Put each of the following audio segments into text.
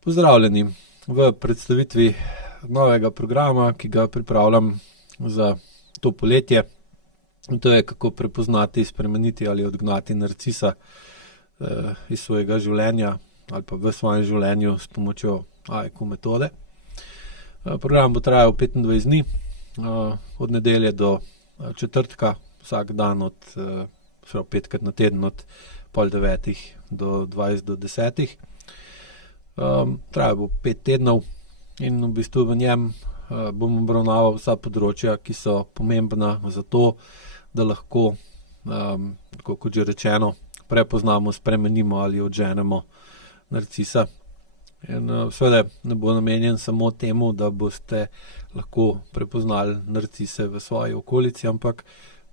Pozdravljeni v predstavitvi novega programa, ki ga pripravljam za to poletje. In to je, kako prepoznati, spremeniti ali odgnati narcisa iz svojega življenja ali pa v svojem življenju s pomočjo AIQ metode. Program bo trajal 25 dni, od nedelje do četrtka, vsak dan petkrat na teden od 8:30 do 20 do 10. Trajal bo 5 tednov in v bistvu v njem bom obravnaval vsa področja, ki so pomembna za to, da lahko, tako kot že rečeno, prepoznamo, spremenimo ali odženemo narcisa. In seveda ne bo namenjen samo temu, da boste lahko prepoznali narcise v svoji okolici, ampak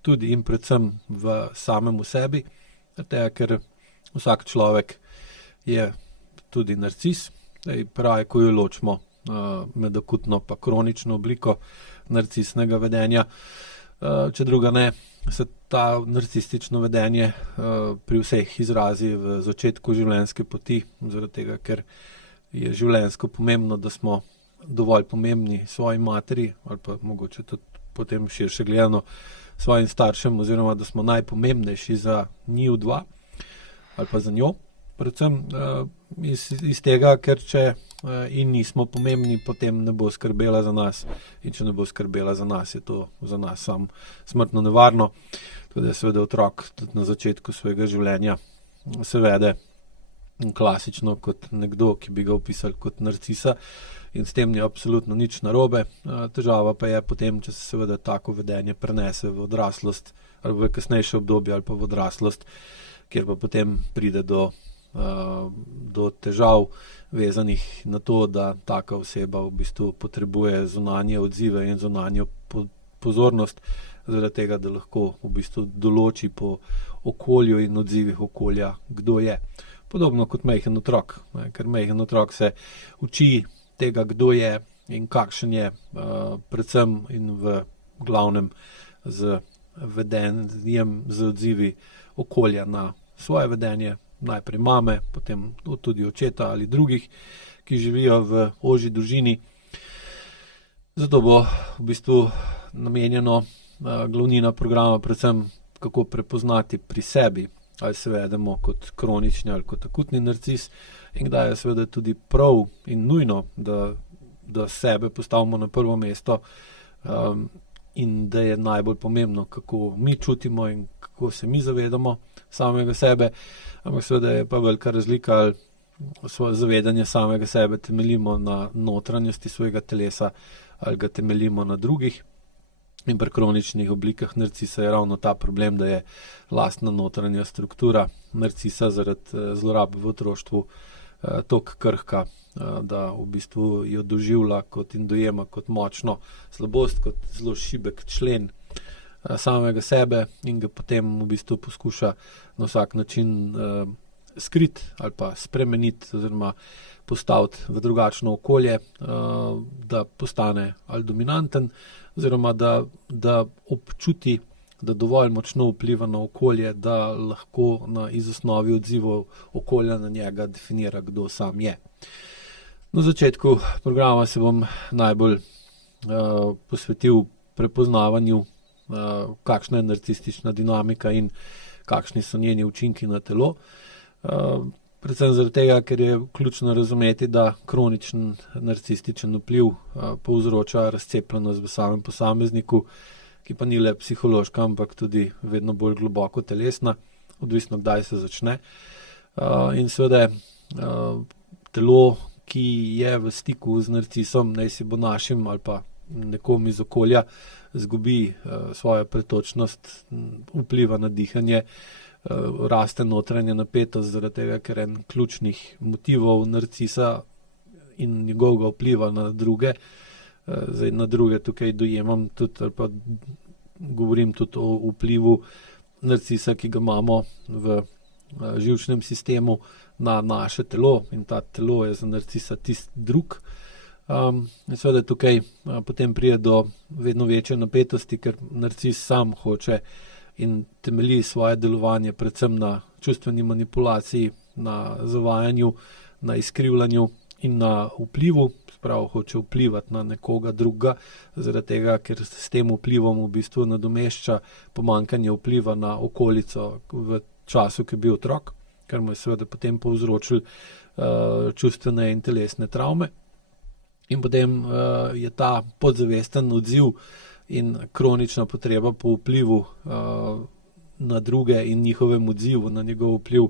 tudi in predvsem v samem sebi, ker vsak človek je tudi narcis. Pravi, ko jo ločimo med akutno pa kronično obliko narcisnega vedenja. Če druga ne, se ta narcistično vedenje pri vseh izrazi v začetku življenjske poti, zaradi tega, ker je življenjsko pomembno, da smo dovolj pomembni svoji materi ali pa mogoče tudi potem širše gledano svojim staršem, oziroma da smo najpomembnejši za njiju dva ali pa za njo. Predvsem iz tega, ker če in nismo pomembni, potem ne bo skrbela za nas. In če ne bo skrbela za nas, je to za nas sam smrtno nevarno. Tudi seveda otrok tudi na začetku svojega življenja se vede klasično kot nekdo, ki bi ga opisali kot narcisa, in s tem ni absolutno nič narobe. Težava pa je potem, če se seveda tako vedenje prenese v odraslost ali v kasnejše obdobje ali pa v odraslost, kjer pa potem pride do težav vezanih na to, da taka oseba v bistvu potrebuje zunanje odzive in zunanjo pozornost, zaradi tega, da lahko v bistvu določi po okolju in odzivih okolja, kdo je. Podobno kot majhen otrok, ker majhen otrok se uči tega, kdo je in kakšen je, predvsem in v glavnem z vedenjem, z odzivi okolja na svoje vedenje, najprej mame, potem tudi očeta ali drugih, ki živijo v ožji družini. Zato bo v bistvu namenjeno glavnina programa predvsem, kako prepoznati pri sebi, ali se vedemo kot kronični ali kot akutni narcis, in kdaj je seveda tudi prav in nujno, da sebe postavimo na prvo mesto, in da je najbolj pomembno, kako mi čutimo in kako se mi zavedamo samega sebe. Ampak seveda je pa velika razlika, ali svoje zavedanje samega sebe temeljimo na notranjosti svojega telesa ali ga temeljimo na drugih. In pri kroničnih oblikah narcisa je ravno ta problem, da je lastna notranja struktura narcisa zaradi zlorab v otroštvu toliko krhka, da v bistvu jo doživlja kot in dojema kot močno slabost, kot zelo šibek člen samega sebe, in ga potem v bistvu poskuša na vsak način skriti ali pa spremeniti oziroma postaviti v drugačno okolje, da postane ali dominanten oziroma da občuti, da dovolj močno vpliva na okolje, da lahko iz osnovi odzivov okolja na njega definira, kdo sam je. Na začetku programa se bom najbolj posvetil prepoznavanju, kakšna je narcistična dinamika in kakšni so njeni učinki na telo. Predvsem zaradi tega, ker je ključno razumeti, da kroničen narcističen vpliv povzroča razcepljenost v samem posamezniku, ki pa ni le psihološka, ampak tudi vedno bolj globoko telesna, odvisno kdaj se začne. In seveda telo, ki je v stiku z narcisom, naj si bo našim ali pa nekom iz okolja, izgubi svojo pretočnost, vpliva na dihanje, raste notranja napetost, zaradi tega, ker en ključnih motivov narcisa in njegovega vpliva na druge, zdaj na druge tukaj dojemam tudi, ali pa govorim tudi o vplivu narcisa, ki ga imamo v živčnem sistemu na naše telo, in ta telo je za narcisa tisti drug. In seveda tukaj potem pride do vedno večje napetosti, ker narcis sam hoče in temelji svoje delovanje predvsem na čustveni manipulaciji, na zavajanju, na izkrivljanju in na vplivu, spravo hoče vplivati na nekoga drugega, zaradi tega, ker s tem vplivom v bistvu nadomešča pomanjkanje vpliva na okolico v času, ki je bil otrok, kar mu je seveda potem povzročil čustvene in telesne travme. In potem je ta podzavesten odziv in kronična potreba po vplivu na druge in njihovem odzivu na njegov vpliv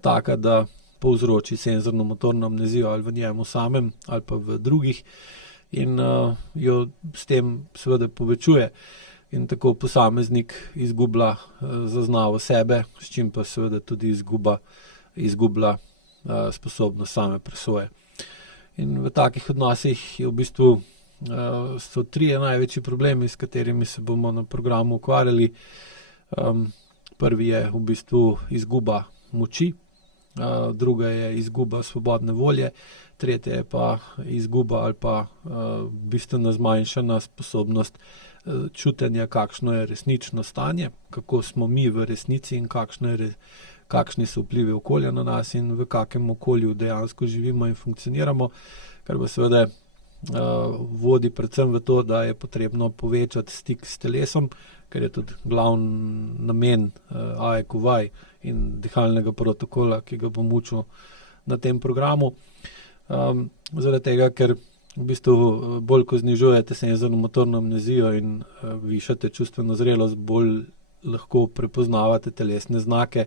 taka, da povzroči senzorno-motorno amnezijo ali v njemu samem ali pa v drugih in jo s tem seveda povečuje. In tako posameznik izgublja zaznavo sebe, s čim pa seveda tudi izgublja sposobnost same presoje. In v takih odnosih je v bistvu so trije največji problemi, s katerimi se bomo na programu ukvarjali. Prvi je v bistvu izguba moči, druga je izguba svobodne volje, tretja je pa izguba ali pa bistveno zmanjšana sposobnost čutenja, kakšno je resnično stanje, kako smo mi v resnici in kakšni so vplivi okolja na nas in v kakem okolju dejansko živimo in funkcioniramo, kar pa seveda vodi predvsem v to, da je potrebno povečati stik s telesom, ker je tudi glavni namen AEQ-vaj in dihalnega protokola, ki ga bom učil na tem programu. Zaradi tega, ker v bistvu bolj ko znižujete senzorno-motorno amnezijo in višate čustveno zrelost, bolj lahko prepoznavate telesne znake,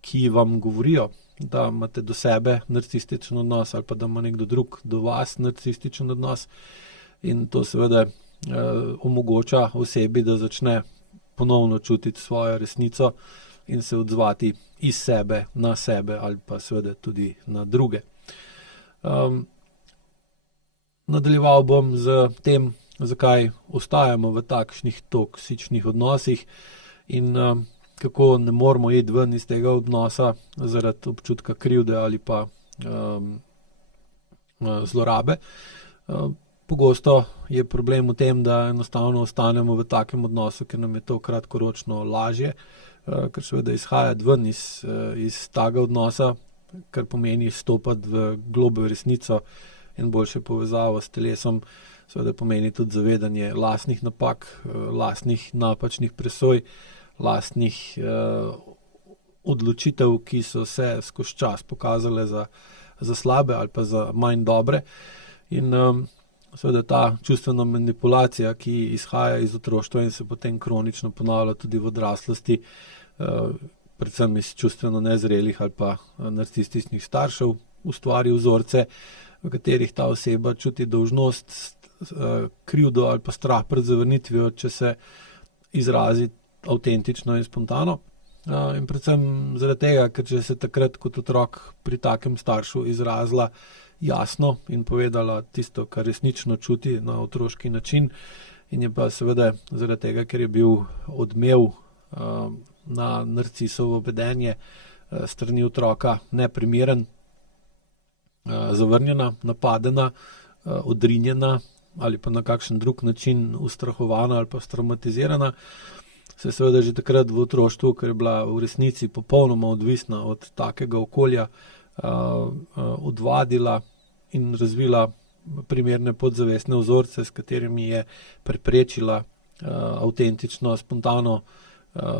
ki vam govorijo, da imate do sebe narcističen odnos ali pa da ima nekdo drug do vas narcističen odnos. In to seveda omogoča osebi, da začne ponovno čutiti svojo resnico in se odzvati iz sebe na sebe ali pa seveda tudi na druge. Nadaljeval bom z tem, zakaj ostajamo v takšnih toksičnih odnosih in kako ne moramo iti ven iz tega odnosa zaradi občutka krivde ali pa zlorabe. Pogosto je problem v tem, da enostavno ostanemo v takem odnosu, ker nam je to kratkoročno lažje, ker seveda izhajati ven iz takega odnosa, kar pomeni stopati v globljo resnico in boljše povezavo s telesom, seveda pomeni tudi zavedanje lastnih napak, lastnih napačnih presoj, lastnih odločitev, ki so se skozi čas pokazale za slabe ali pa za manj dobre. In seveda ta čustvena manipulacija, ki izhaja iz otroštva in se potem kronično ponavlja tudi v odraslosti, predvsem iz čustveno nezrelih ali pa narcističnih staršev, ustvari vzorce, v katerih ta oseba čuti dolžnost, krivdo ali pa strah pred zavrnitvijo, če se izrazi avtentično in spontano. In predvsem zaradi tega, ker če se takrat kot otrok pri takem staršu izrazila jasno in povedala tisto, kar resnično čuti na otroški način, in je pa seveda zaradi tega, ker je bil odmev na narcisovo vedenje strani otroka neprimeren, zavrnjena, napadena, odrinjena ali pa na kakšen drug način ustrahovana ali pa traumatizirana, se je seveda že takrat v otroštvu, ker je bila v resnici popolnoma odvisna od takega okolja, odvadila in razvila primerne podzavestne vzorce, s katerimi je preprečila avtentično, spontano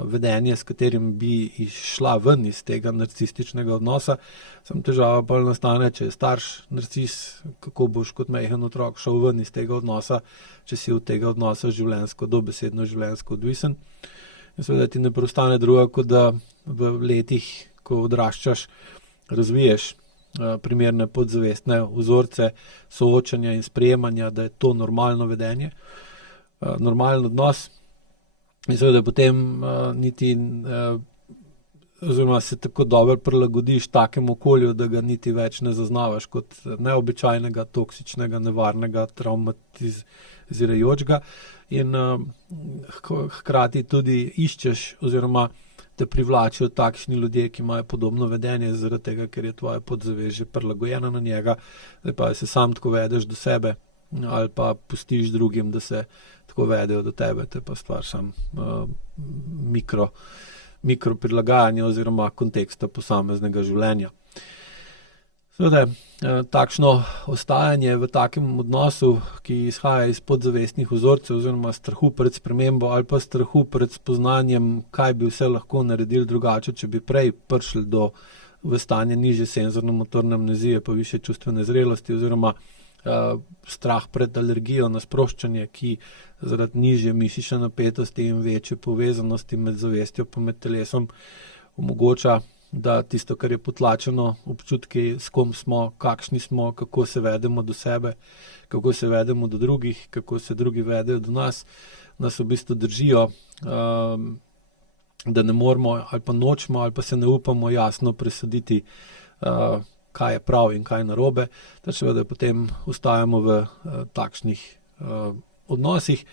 vedenje, s katerim bi izšla ven iz tega narcističnega odnosa. Samo težava pa nastane, če je starš narcis, kako boš kot majhen otrok šel ven iz tega odnosa, če si od tega odnosa življenjsko, dobesedno življenjsko odvisen. In seveda ti ne preostane druga, kot da v letih, ko odraščaš, razviješ primerne podzavestne vzorce soočanja in sprejemanja, da je to normalno vedenje, normalen odnos. In seveda potem niti oziroma se tako dobro prilagodiš takemu okolju, da ga niti več ne zaznavaš kot neobičajnega, toksičnega, nevarnega, traumatizirajočega in hkrati tudi iščeš oziroma te privlačijo takšni ljudje, ki imajo podobno vedenje, zaradi tega, ker je tvoja podzavest že prilagojena na njega, da pa se sam tako vedeš do sebe ali pa pustiš drugim, da se tako vedejo do tebe, to je pa stvar sam mikro prilagajanja oziroma konteksta posameznega življenja. Seveda, takšno ostajanje v takem odnosu, ki izhaja iz podzavestnih vzorcev oziroma strahu pred spremembo ali pa strahu pred spoznanjem, kaj bi vse lahko naredili drugače, če bi prej prišli v stanje nižje senzorno-motorne amnezije pa višje čustvene zrelosti oziroma strah pred alergijo na sproščanje, ki zaradi nižje mišične napetosti in večje povezanosti med zavestjo pa med telesom omogoča, da tisto, kar je potlačeno, občutki, s kom smo, kakšni smo, kako se vedemo do sebe, kako se vedemo do drugih, kako se drugi vedejo do nas, nas v bistvu držijo, da ne moremo ali pa nočemo ali pa se ne upamo jasno presoditi, kaj je prav in kaj je narobe, da seveda potem ostajamo v takšnih odnosih,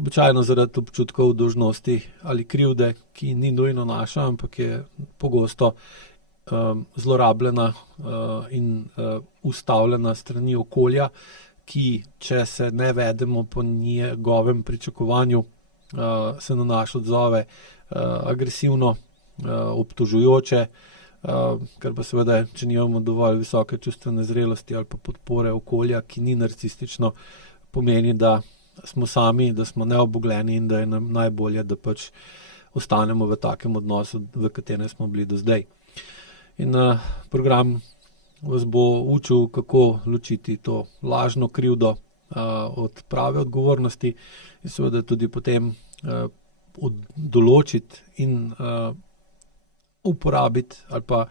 običajno zaradi občutkov dolžnosti ali krivde, ki ni nujno naša, ampak je pogosto zlorabljena in ustavljena strani okolja, ki, če se ne vedemo po njegovem pričakovanju, se na nas odzove agresivno, obtožujoče, ker pa seveda, če nimamo dovolj visoke čustvene zrelosti ali pa podpore okolja, ki ni narcistično, pomeni, da smo sami, da smo neobogljeni in da je nam najbolje, da pač ostanemo v takem odnosu, v katerem smo bili do zdaj. In program vas bo učil, kako ločiti to lažno krivdo od prave odgovornosti in seveda tudi potem določiti in uporabiti ali pa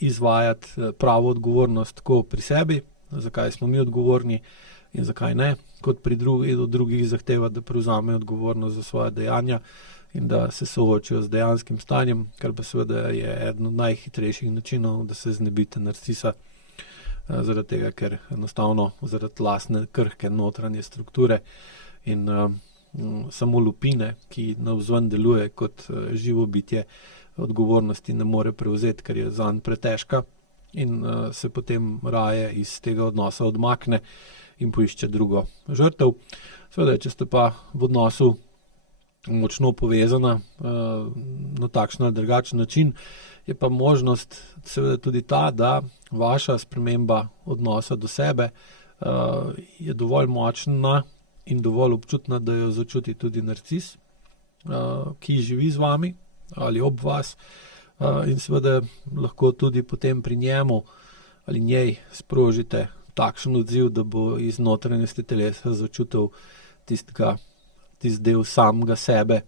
izvajati pravo odgovornost tako pri sebi, zakaj smo mi odgovorni in zakaj ne, kot pri od drugih zahteva, da prevzamejo odgovornost za svoje dejanja in da se soočijo z dejanskim stanjem, kar pa seveda je eden od najhitrejših načinov, da se znebite narcisa, zaradi tega, ker enostavno zaradi lastne krhke notranje strukture in samo lupine, ki navzven deluje kot živo bitje, odgovornosti ne more prevzeti, ker je zanj pretežka in se potem raje iz tega odnosa odmakne in poišče drugo žrtev. Seveda, če ste pa v odnosu močno povezana na takšen ali drugačen način, je pa možnost seveda tudi ta, da vaša sprememba odnosa do sebe je dovolj močna in dovolj občutna, da jo začuti tudi narcis, ki živi z vami ali ob vas, in seveda lahko tudi potem pri njemu ali njej sprožite takšen odziv, da bo iz notranjosti telesa začutil tisti del samega sebe,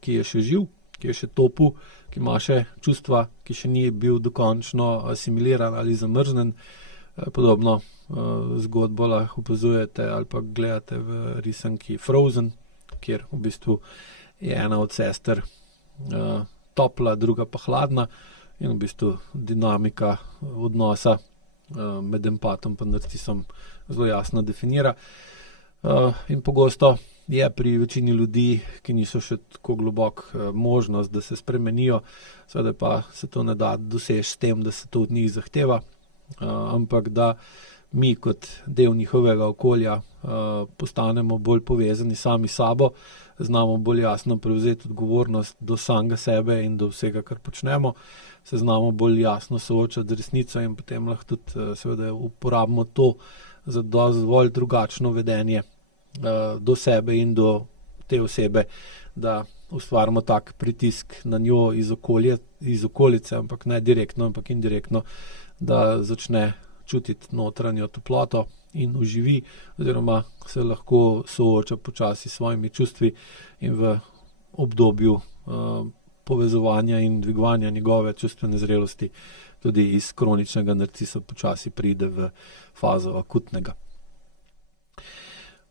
ki je še živ, ki je še topel, ki ima še čustva, ki še ni bil dokončno asimiliran ali zamrznen. Podobno zgodbo lahko opazujete ali pa gledate v risanki Frozen, kjer v bistvu je ena od sester topla, druga pa hladna in v bistvu dinamika odnosa med empatom pa narcisom zelo jasno definira. In pogosto je pri večini ljudi, ki niso še tako globok, možnost, da se spremenijo, seveda pa se to ne da doseči s tem, da se to od njih zahteva, ampak da mi kot del njihovega okolja postanemo bolj povezani sami s sabo, znamo bolj jasno prevzeti odgovornost do samega sebe in do vsega, kar počnemo, se znamo bolj jasno soočati z resnico in potem lahko tudi seveda uporabimo to za dovolj drugačno vedenje do sebe in do te osebe, da ustvarimo tak pritisk na njo iz okolice, ampak ne direktno, ampak indirektno, da začne čutiti notranjo toploto in uživi oziroma se lahko sooča počasi s svojimi čustvi in v obdobju povezovanja in dvigovanja njegove čustvene zrelosti tudi iz kroničnega narcisa počasi pride v fazo akutnega.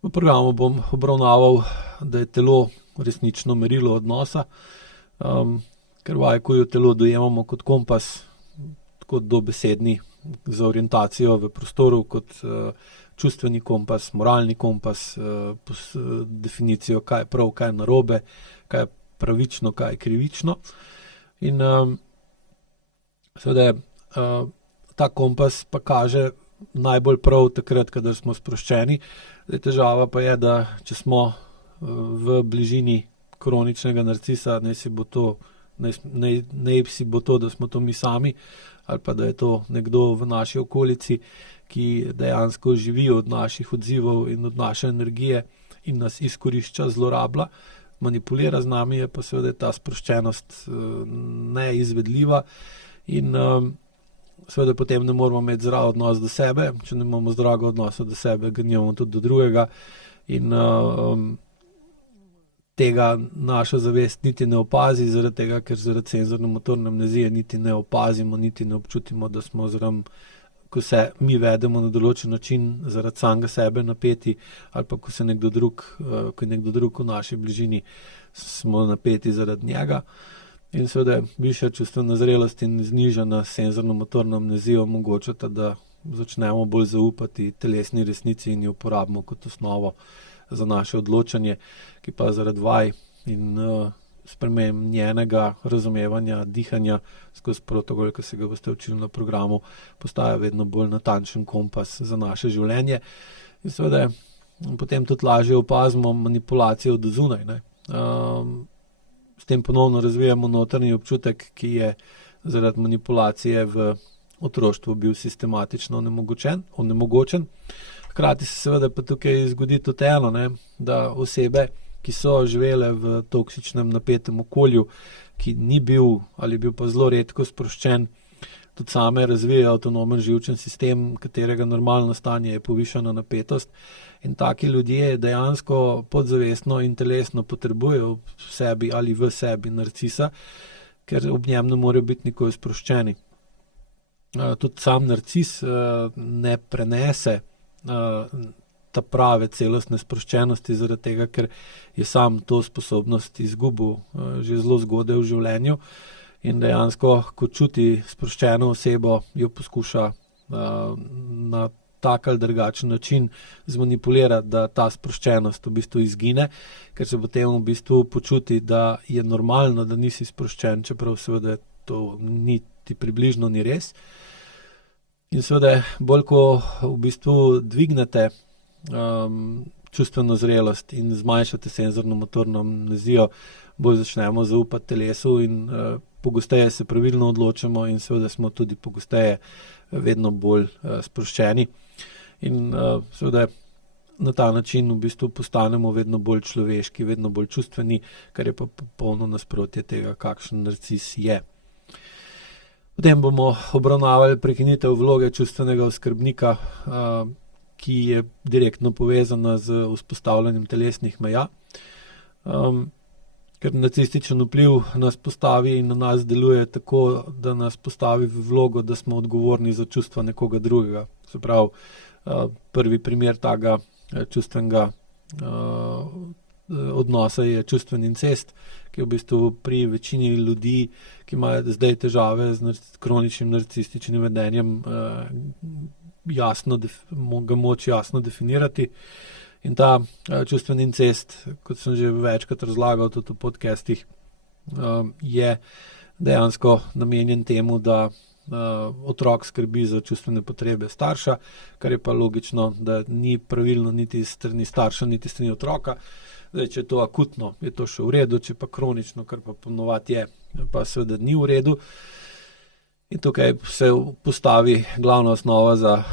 V programu bom obravnaval, da je telo resnično merilo odnosa, ker v Aikuju telo dojemamo kot kompas, kot dobesedni za orientacijo v prostoru, kot čustveni kompas, moralni kompas, definicijo, kaj je prav, kaj je narobe, kaj je pravično, kaj je krivično. In seveda ta kompas pa kaže najbolj prav takrat, kadar smo sproščeni. Težava pa je, da če smo v bližini kroničnega narcisa, naj si bo to naj si bo to, da smo to mi sami, ali pa da je to nekdo v naši okolici, ki dejansko živi od naših odzivov in od naše energije in nas izkorišča, zlorablja, manipulira z nami, je pa seveda ta sproščenost neizvedljiva in seveda potem ne moramo imeti zdrav odnos do sebe, če ne imamo zdravega odnosa do sebe, ga nimamo tudi do drugega in tega naša zavest niti ne opazi, zaradi tega, ker zaradi senzorno-motorne amnezije niti ne opazimo, niti ne občutimo, da smo ko se mi vedemo na določen način zaradi samega sebe napeti ali pa ko je nekdo drug v naši bližini, smo napeti zaradi njega. In seveda višja čustvena zrelost in znižana senzorno-motorna amnezija omogočata, da začnemo bolj zaupati telesni resnici in jo uporabimo kot osnovo za naše odločanje, ki pa zaradi vaj in spremenjenega razumevanja, dihanja skozi protokol, ki se ga boste učili na programu, postaja vedno bolj natančen kompas za naše življenje. In seveda potem tudi lažje opazimo manipulacijo od zunaj, ne. S tem ponovno razvijamo notranji občutek, ki je zaradi manipulacije v otroštvu bil sistematično onemogočen. Hkrati se seveda pa tukaj zgodi tudi eno, ne, da osebe, ki so živele v toksičnem, napetem okolju, ki ni bil ali je bil pa zelo redko sproščen, tudi same razvijajo avtonomen živčen sistem, katerega normalno stanje je povišana napetost. In taki ljudje dejansko podzavestno in telesno potrebujejo v sebi ali v sebi narcisa, ker ob njem ne morejo biti nikoli sproščeni. Tudi sam narcis ne prenese ta prave celostne sproščenosti zaradi tega, ker je sam to sposobnost izgubil že zelo zgodaj v življenju in dejansko, ko čuti sproščeno osebo, jo poskuša na tak ali drugačen način zmanipulirati, da ta sproščenost v bistvu izgine, ker se potem v bistvu počuti, da je normalno, da nisi sproščen, čeprav seveda to niti približno ni res. In seveda bolj, ko v bistvu dvignete čustveno zrelost in zmanjšate senzorno-motorno amnezijo, bolj začnemo zaupati telesu in pogosteje se pravilno odločamo in seveda smo tudi pogosteje vedno bolj sproščeni. In seveda na ta način v bistvu postanemo vedno bolj človeški, vedno bolj čustveni, kar je pa popolno nasprotje tega, kakšen narcis je. Potem bomo obravnavali prekinitev vloge čustvenega oskrbnika, ki je direktno povezana z vzpostavljanjem telesnih meja. Ker narcističen vpliv nas postavi in na nas deluje tako, da nas postavi v vlogo, da smo odgovorni za čustva nekoga drugega. Se pravi, prvi primer takega čustvenega odnosa je čustveni incest, ki je v bistvu pri večini ljudi, ki imajo zdaj težave z kroničnim narcističnim vedenjem, ga moč jasno definirati. In ta čustveni incest, kot sem že večkrat razlagal tudi v podcastih, je dejansko namenjen temu, da otrok skrbi za čustvene potrebe starša, kar je pa logično, da ni pravilno niti strani starša, niti strani otroka. Zdaj, če je to akutno, je to še v redu, če pa kronično, kar pa ponovadi je, pa seveda ni v redu. In tukaj se postavi glavna osnova za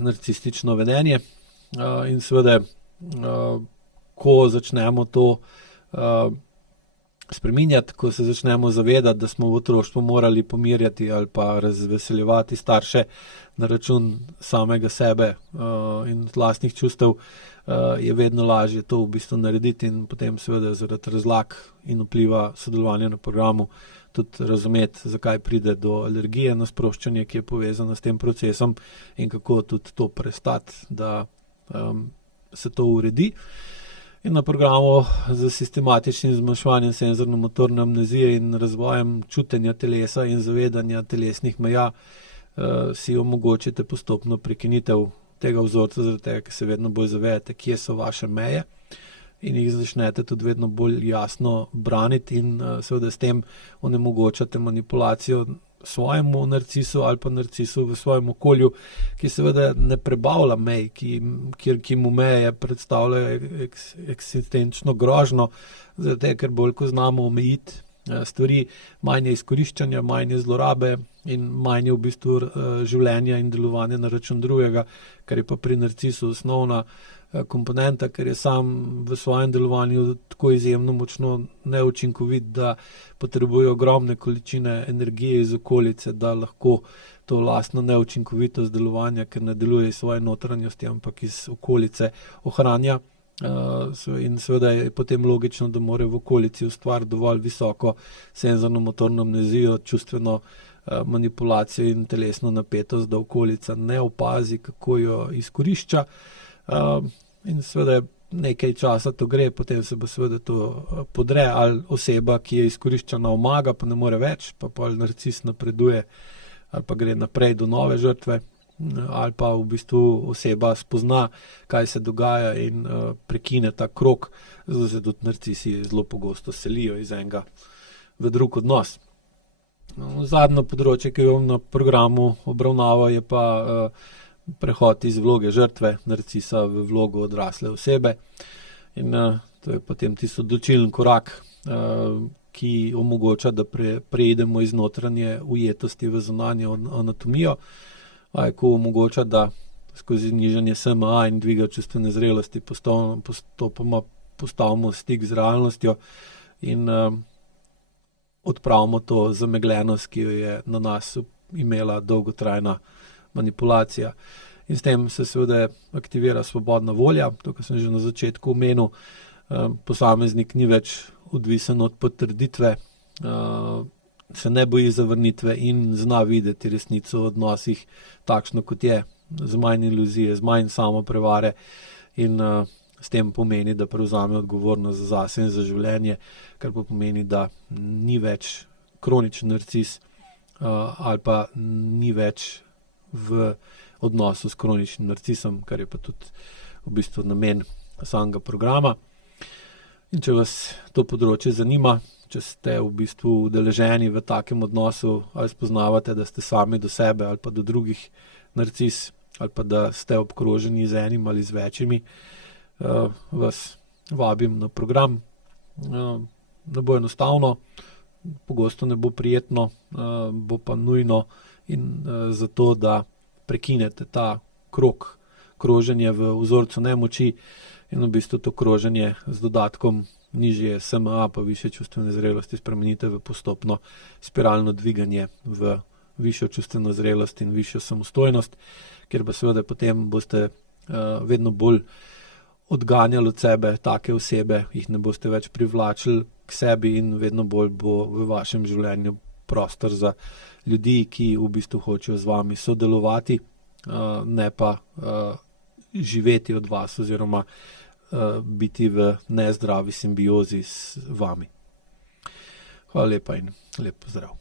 narcistično vedenje. In seveda, ko začnemo to spreminjati, ko se začnemo zavedati, da smo v otroštvu morali pomirjati ali pa razveseljevati starše na račun samega sebe in lastnih čustev, je vedno lažje to v bistvu narediti in potem seveda zaradi razlag in vpliva sodelovanja na programu tudi razumeti, zakaj pride do alergije na sproščanje, ki je povezana s tem procesom in kako tudi to prestati, da se to uredi. In na programu z sistematičnim zmanjševanjem senzorno-motorne amnezije in razvojem čutenja telesa in zavedanja telesnih meja si omogočite postopno prekinitev tega vzorca, zaradi tega, ker se vedno bolj zavedate, kje so vaše meje in jih začnete tudi vedno bolj jasno braniti in seveda s tem onemogočate manipulacijo svojemu narcisu ali pa narcisu v svojem okolju, ki seveda ne prebavlja mej, ki mu meje predstavljajo eksistenčno grožnjo, zaradi tega, ker bolj ko znamo omejiti stvari, manj je izkoriščanja, manj je zlorabe in manj je v bistvu življenja in delovanja na račun drugega, kar je pa pri narcisu osnovna komponenta, ker je sam v svojem delovanju tako izjemno močno neučinkovit, da potrebuje ogromne količine energije iz okolice, da lahko to lastno neučinkovitost delovanja, ker ne deluje iz svoje notranjosti, ampak iz okolice, ohranja. In seveda je potem logično, da mora v okolici ustvariti dovolj visoko senzorno-motorno amnezijo, čustveno manipulacijo in telesno napetost, da okolica ne opazi, kako jo izkorišča. In seveda nekaj časa to gre, potem se bo seveda to podre, ali oseba, ki je izkoriščana, omaga, pa ne more več, pa pol narcis napreduje, ali pa gre naprej do nove žrtve, ali pa v bistvu oseba spozna, kaj se dogaja in prekine ta krog, zato se tudi narcisi zelo pogosto selijo iz enega v drug odnos. Zadnje področje, ki jo na programu obravnava, je pa prehod iz vloge žrtve narcisa v vlogo odrasle osebe. In to je potem tisti odločilen korak, ki omogoča, da preidemo iz notranje ujetosti v zunanjo anatomijo, ko omogoča, da skozi nižanje SMA in dviga čustvene zrelosti postopoma postavimo stik z realnostjo in odpravimo to zamegljenost, ki jo je na nas imela dolgotrajna manipulacija. In s tem se seveda aktivira svobodna volja, to, kar sem že na začetku omenil. Posameznik ni več odvisen od potrditve, se ne boji zavrnitve in zna videti resnico v odnosih takšno, kot je, z manj iluzije, z manj samoprevare in s tem pomeni, da prevzame odgovornost zase in za življenje, kar pa pomeni, da ni več kroničen narcis ali pa ni več v odnosu s kroničnim narcisom, kar je pa tudi v bistvu namen samega programa. In če vas to področje zanima, če ste v bistvu udeleženi v takem odnosu, ali spoznavate, da ste sami do sebe ali pa do drugih narcis, ali pa da ste obkroženi z enim ali z večjimi, vas vabim na program. Ne bo enostavno, pogosto ne bo prijetno, bo pa nujno in zato, da prekinete ta krog, kroženje v vzorcu nemoči in v bistvu to kroženje z dodatkom nižje SMA pa višje čustvene zrelosti spremenite v postopno spiralno dviganje v višjo čustveno zrelost in višjo samostojnost, kjer pa seveda potem boste vedno bolj odganjali od sebe take osebe, jih ne boste več privlačili k sebi in vedno bolj bo v vašem življenju prostor za ljudi, ki v bistvu hočejo z vami sodelovati, ne pa živeti od vas oziroma biti v nezdravi simbiozi z vami. Hvala lepa in lep pozdrav.